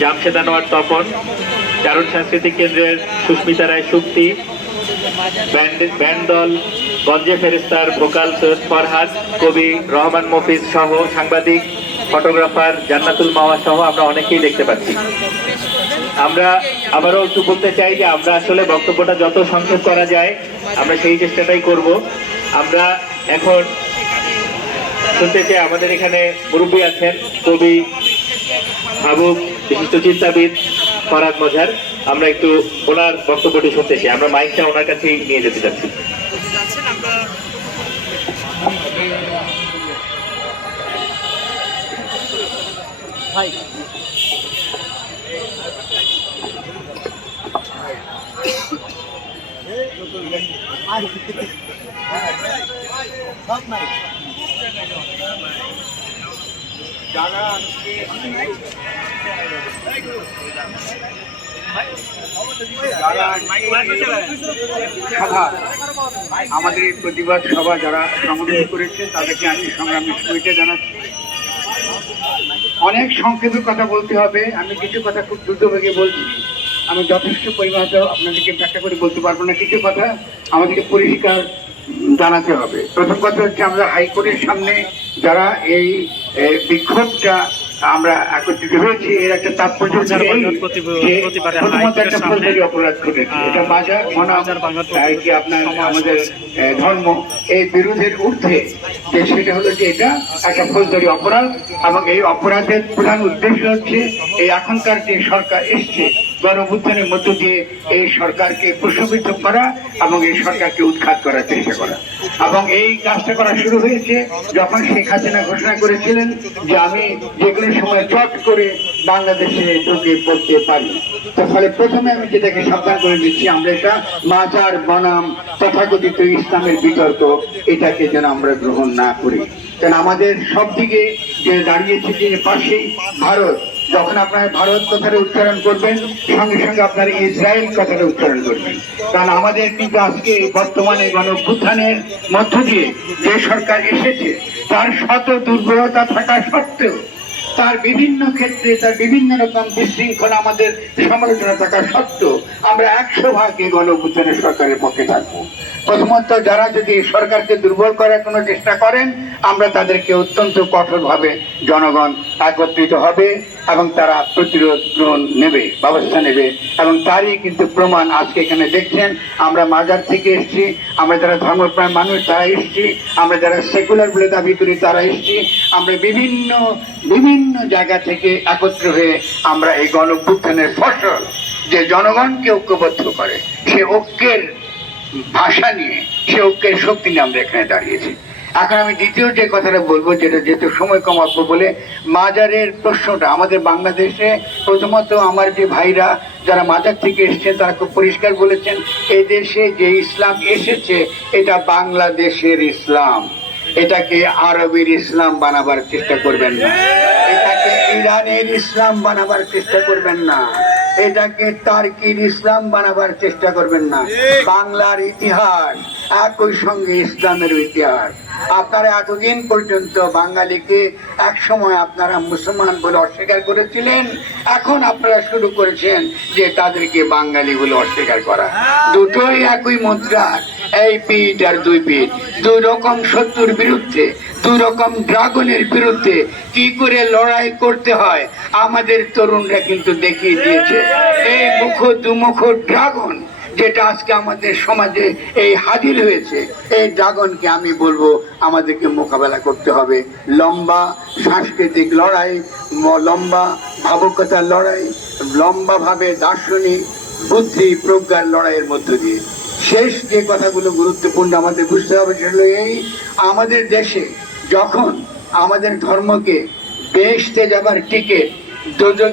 জামশেদ আনোয়ার তপন চারণ সাংস্কৃতিক কেন্দ্রের সুস্মিতা রায় শুক্তি ব্যান্ড দল, গঞ্জে ফেরিস্তার ভোকাল সৈয়দ ফরহাদ, কবি রহমান মফিজ সহ সাংবাদিক, ফটোগ্রাফার জান্নাতুল মাওয়া সহ আমরা অনেকেই দেখতে পাচ্ছি। আমরা আবারও একটু বলতে চাই যে আমরা আসলে বক্তব্যটা যত সংক্ষেপ করা যায়, আমরা সেই চেষ্টাটাই করব। আমরা এখন শুনতে চাই আমাদের এখানে মুরব্বী আছেন কবি ভাবুক বিশিষ্ট চিন্তাবিদ ফরাদ মজার, আমরা একটু ওনার বক্তব্যটি শুনতে চাই। আমরা মাইকটা ওনার কাছেই নিয়ে যেতে চাচ্ছি। নাই আমাদের এই প্রতিবাদ সভা যারা সংগঠিত করেছে, তাদেরকে আমি সংগ্রামী শুভেচ্ছা জানাচ্ছি। অনেক সংক্ষেপে কথা বলতে হবে। আমি কিছু কথা খুব দ্রুত দ্রুতবেগে বলছি। আমি যথেষ্ট পরিমাণ আপনাদেরকে ব্যাখ্যা করে বলতে পারব না। কিছু কথা আমাদেরকে পরিষ্কার জানাতে হবে। প্রথম কথা হচ্ছে আমরা হাইকোর্টের সামনে যারা এই বিক্ষোভটা আমরা একত্রিত হয়েছি এর একটা তাৎপর্য একটা ফৌজদারি অপরাধ ঘটেছে। এটা মনা বাংলার আহ, কি আপনার আমাদের ধর্ম এই বিরোধের ঊর্ধ্বে যে সেটা হলো যে এটা একটা ফৌজদারি অপরাধ এবং এই অপরাধের প্রধান উদ্দেশ্য হচ্ছে এই এখনকার যে সরকার এসছে গণবুত্থানের মধ্য দিয়ে এই সরকারকে প্রশমিত করা এবং এই সরকারকে উৎখাত করার চেষ্টা করা। এবং এই কাজটা করা শুরু হয়েছে যখন শেখ হাসিনা ঘোষণা করেছিলেন যে আমি যে কোনো সময় চট করে বাংলাদেশে ঢুকে পড়তে পারি। তো ফলে প্রথমে আমি যেটাকে সাবধান করে দিচ্ছি, আমরা এটা মাজার, বনাম, তথাকথিত ইসলামের বিতর্ক, এটাকে যেন আমরা গ্রহণ না করি। কারণ আমাদের সব দিকে যে দাঁড়িয়েছে যে পাশেই, ভারত। যখন আপনারা ভারত কথাটা উচ্চারণ করবেন, সঙ্গে সঙ্গে আপনারা ইসরায়েল কথাটা উচ্চারণ করবেন। কারণ আমাদের কিন্তু আজকে বর্তমানে গণভ্যুত্থানের মধ্য দিয়ে যে সরকার এসেছে, তার শত দুর্বলতা থাকা সত্ত্বেও, তার বিভিন্ন ক্ষেত্রে তার বিভিন্ন রকম বিশৃঙ্খলা আমাদের সমালোচনা থাকা সত্ত্বেও, আমরা একশো ভাগে গণভূতনের সরকারের পক্ষে থাকব। প্রথমত, যারা যদি সরকারকে দুর্বল করার কোনো চেষ্টা করেন, আমরা তাদেরকে অত্যন্ত কঠোরভাবে জনগণ একত্রিত হবে। এবং তারা প্রতিরোধ গ্রহণ নেবে, ব্যবস্থা নেবে। এবং তারই কিন্তু প্রমাণ আজকে এখানে দেখছেন, আমরা মাজার থেকে এসেছি, আমরা যারা ধর্মপ্রাণ মানুষ, তারা এসেছি, আমরা যারা সেকুলার বলে দাবি করি, তারা এসেছি। আমরা বিভিন্ন বিভিন্ন জায়গা থেকে একত্র হয়ে আমরা এই গণভ্যুত্থানের ফসল যে জনগণকে ঐক্যবদ্ধ করে, সে ঐক্যের ভাষা নিয়ে, সে ঐক্যের শক্তি নিয়ে আমরা এখানে দাঁড়িয়েছি। এখন আমি দ্বিতীয় যে কথাটা বলব, যেটা যেহেতু সময় কম অল্প বলে, মাজারের প্রশ্নটা। আমাদের বাংলাদেশে প্রথমত আমার যে ভাইরা যারা মাজার থেকে এসেছেন, তারা খুব পরিষ্কার বলেছেন এই দেশে যে ইসলাম এসেছে, এটা বাংলাদেশের ইসলাম। এটাকে আরবের ইসলাম বানাবার চেষ্টা করবেন না। এটাকে ইরানের ইসলাম বানাবার চেষ্টা করবেন না। এটাকে তার্কির ইসলাম বানাবার চেষ্টা করবেন না। বাংলার ইতিহাস একই সঙ্গে ইসলামের ইতিহাস। আপনারা এতদিন পর্যন্ত বাঙালিকে এক সময় আপনারা মুসলমান বলে অস্বীকার করেছিলেন, এখন আপনারা শুরু করেছেন যে তাদেরকে বাঙালি বলে অস্বীকার করা। দুটোই একই মুদ্রা, এই পিঠ আর দুই পিঠ। দুই রকম শত্রুর বিরুদ্ধে, দুই রকম ড্রাগনের বিরুদ্ধে কি করে লড়াই করতে হয়, আমাদের তরুণরা কিন্তু দেখিয়ে দিয়েছে। এই মুখ দুমুখ ড্রাগন যেটা আজকে আমাদের সমাজে এই হাজির হয়েছে, এই ড্রাগনকে আমি বলব আমাদেরকে মোকাবেলা করতে হবে। লম্বা সাংস্কৃতিক লড়াই লম্বা ভাবকতার লড়াই, লম্বাভাবে দার্শনিক বুদ্ধি প্রজ্ঞার লড়াইয়ের মধ্য দিয়ে। শেষ যে কথাগুলো গুরুত্বপূর্ণ আমাদের বুঝতে হবে সেটা হলো এই, আমাদের দেশে যখন আমাদের ধর্মকে বেসতে যাবার টিকিট